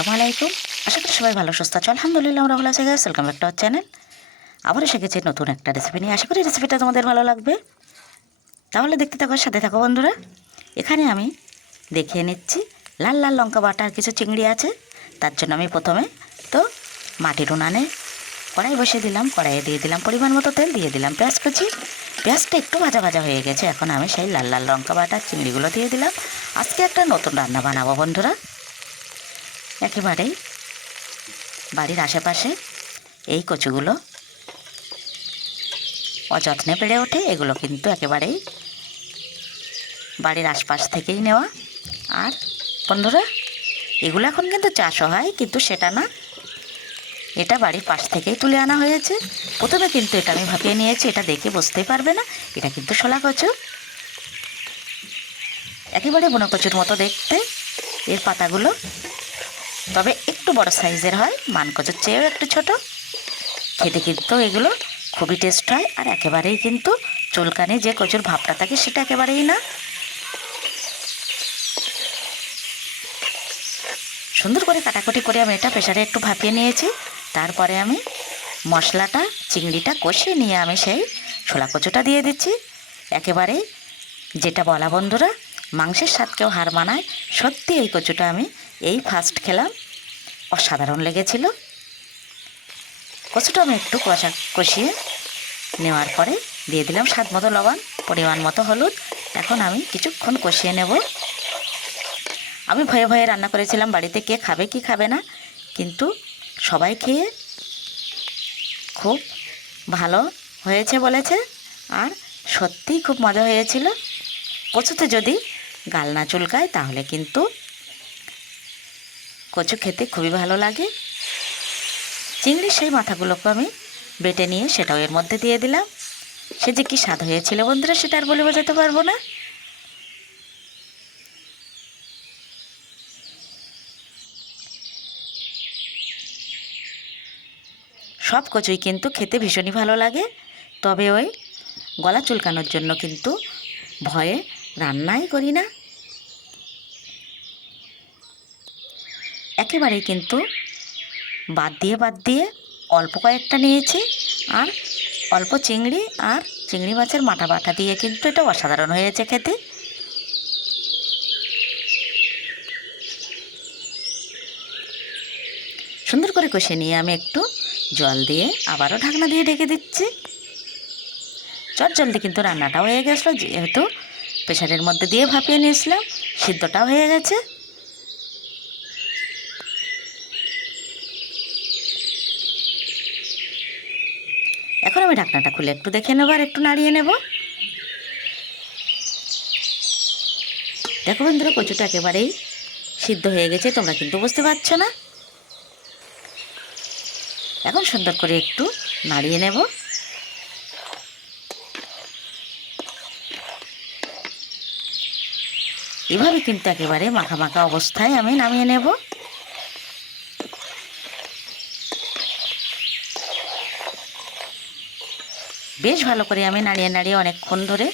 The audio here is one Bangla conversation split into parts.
আসসালামু আলাইকুম। আশা করি সবাই ভালো, সুস্থ আছো। আলহামদুলিল্লাহ, আমরা ভালো আছি guys welcome back to our channel আবারও এসে গেছি নতুন একটা রেসিপি নিয়ে। আশা করি রেসিপিটা তোমাদের ভালো লাগবে। তাহলে দেখতে থাকো, সাথে থাকো বন্ধুরা। এখানে আমি দেখিয়ে নিচ্ছি, লাল লাল লঙ্কা বাটার কিছু চিংড়ি আছে। তার জন্য আমি প্রথমে তো মাটির উনানে কড়াই বসিয়ে দিলাম। কড়াইয়ে দিয়ে দিলাম পরিমাণ মতো তেল, দিয়ে দিলাম পেঁয়াজ কুচি। পেঁয়াজটা একটু ভাজা ভাজা হয়ে গেছে। এখন আমি সেই লাল লাল লঙ্কা বাটার চিংড়িগুলো দিয়ে দিলাম। আজকে একটা নতুন রান্না বানাবো বন্ধুরা। একেবারেই। বাড়ির আশেপাশে এই কচুগুলো অযত্নে বেড়ে ওঠে, এগুলো কিন্তু একেবারেই বাড়ির আশপাশ থেকেই নেওয়া। আর বন্ধুরা, এগুলো এখন কিন্তু চাষও হয়, কিন্তু সেটা না। এটা বাড়ির পাশ থেকেই তুলে আনা হয়েছে। প্রথমে কিন্তু এটা আমি ভাপিয়ে নিয়েছি, এটা দেখে বুঝতেই পারবে না। এটা কিন্তু শোলা কচু। একেবারে বুনো কচুর মতো দেখতে। এর পাতাগুলো তবে একটু বড় সাইজের হয় মান কচুর চেয়েও একটু ছোট। খেতে কিন্তু এগুলো খুবই টেস্ট হয় আর একেবারেই কিন্তু চুলকানি যে কচুর ভাবটা থাকে সেটা একেবারেই না। সুন্দর করে কাটাকুটি করে আমি এটা প্রেশারে একটু ভাপিয়ে নিয়েছি। তারপরে আমি মশলাটা, চিংড়িটা কষিয়ে নিয়ে আমি সেই ছোলা কচুটা দিয়ে দিচ্ছি। একেবারে যেটা বলা বন্ধুরা মাংসের স্বাদকেও হার মানায়। সত্যি এই কচুটা আমি এই ফার্স্ট খেলাম। অসাধারণ লেগেছিল। কচুটা আমি একটু কষা, কষিয়ে নেওয়ার পরে দিয়ে দিলাম স্বাদ মতো লবণ, পরিমাণ মতো হলুদ। এখন আমি কিছুক্ষণ কষিয়ে নেব। আমি ভয়ে ভয়ে রান্না করেছিলাম, বাড়িতে কে খাবে, কি খাবে না। কিন্তু সবাই খেয়ে খুব ভালো হয়েছে বলেছে। আর সত্যিই খুব মজা হয়েছিল। কচুতে যদি গাল না চুলকায়, তাহলে কিন্তু কচু খেতে খুবই ভালো লাগে। চিংড়ির সেই মাথাগুলোকে আমি বেটে নিয়ে সেটাও এর মধ্যে দিয়ে দিলাম। সে যে কি স্বাদ হয়েছিল বন্ধুরা, সেটা আর বলে বোঝাতে পারব না। সব কচুই কিন্তু খেতে ভীষণই ভালো লাগে। তবে ওই গলা চুলকানোর জন্য কিন্তু ভয়ে রান্নাই করি না। একেবারেই কিন্তু বাদ দিয়ে বাদ দিয়ে অল্প কয়েকটা নিয়েছি আর অল্প চিংড়ি আর চিংড়ি মাছের মাথা বাটা দিয়ে কিন্তু এটা অসাধারণ হয়েছে খেতে। সুন্দর করে কষে নিয়ে আমি একটু জল দিয়ে আবারও ঢাকনা দিয়ে ঢেকে দিচ্ছি। চট জলদি কিন্তু রান্নাটা হয়ে গেছিল, যেহেতু প্রেশারের মধ্যে দিয়ে ভাপিয়ে নিয়েছিলাম। সিদ্ধটাও হয়ে গেছে। এখন আমি ঢাকনাটা খুলে একটু দেখে নেব আর একটু নাড়িয়ে নেব। দেখো বন্ধুরা, কচুটা একেবারেই সিদ্ধ হয়ে গেছে, তোমরা কিন্তু বুঝতে পারছ না। এখন সুন্দর করে একটু নাড়িয়ে নেব। এভাবে কিন্তু একেবারে মাখা মাখা অবস্থায় আমি নামিয়ে নেব। বেশ ভালো করে আমি নাড়িয়ে নাড়িয়ে অনেকক্ষণ ধরে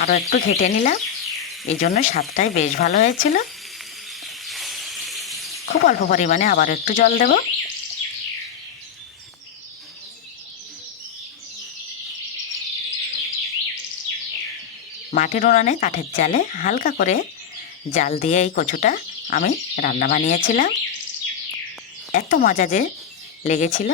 আরও একটু ঘেটে নিলাম। এই জন্য স্বাদটাই বেশ ভালো হয়েছিল। খুব অল্প পরিমাণে আবার একটু জল দেব। মাটির উনানে কাঠের চালে হালকা করে জাল দিয়ে এই কচুটা আমি রান্না বানিয়েছিলাম। এত মজা যে লেগেছিল।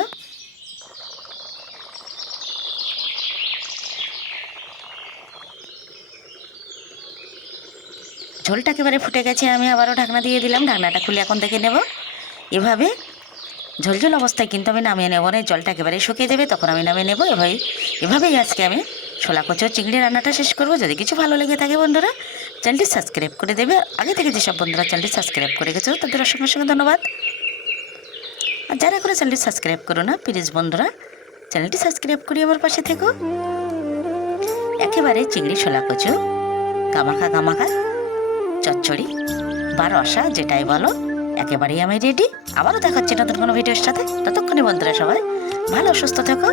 ঝোলটা একেবারে ফুটে গেছে, আমি আবারও ঢাকনা দিয়ে দিলাম, ঢাকনাটা খুলে এখন দেখে নেব। এভাবে ঝোলঝোল অবস্থায় কিন্তু আমি নামিয়ে নেব না জলটা একেবারে শুকিয়ে দেবে তখন আমি নামিয়ে নেব। এভাবেই এভাবেই আজকে আমি ছোলা কচু চিংড়ি রান্নাটা শেষ করব। যদি কিছু ভালো লেগে থাকে বন্ধুরা, চ্যানেলটি সাবস্ক্রাইব করে দেবে। আগে থেকে যেসব বন্ধুরা চ্যানেলটি সাবস্ক্রাইব করে গেছো, তাদের অসংখ্য অসংখ্য ধন্যবাদ। আর যারা করে চ্যানেলটি সাবস্ক্রাইব করো না, প্লিজ বন্ধুরা, চ্যানেলটি সাবস্ক্রাইব করি আমার পাশে থেকো। একেবারে চিংড়ি ছোলা কচু, কামাখা কামাখা, চচ্চড়ি বা রসা যেটাই বলো। একেবারেই আমি রেডি আবারও দেখাচ্ছি নতুন কোনো ভিডিওর সাথে। ততক্ষণে বন্ধুরা সবাই ভালো, সুস্থ থাকো।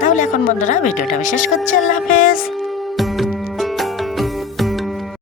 তাহলে এখন বন্ধুরা ভিডিওটা আমি শেষ করছি। আল্লাহ হাফেজ।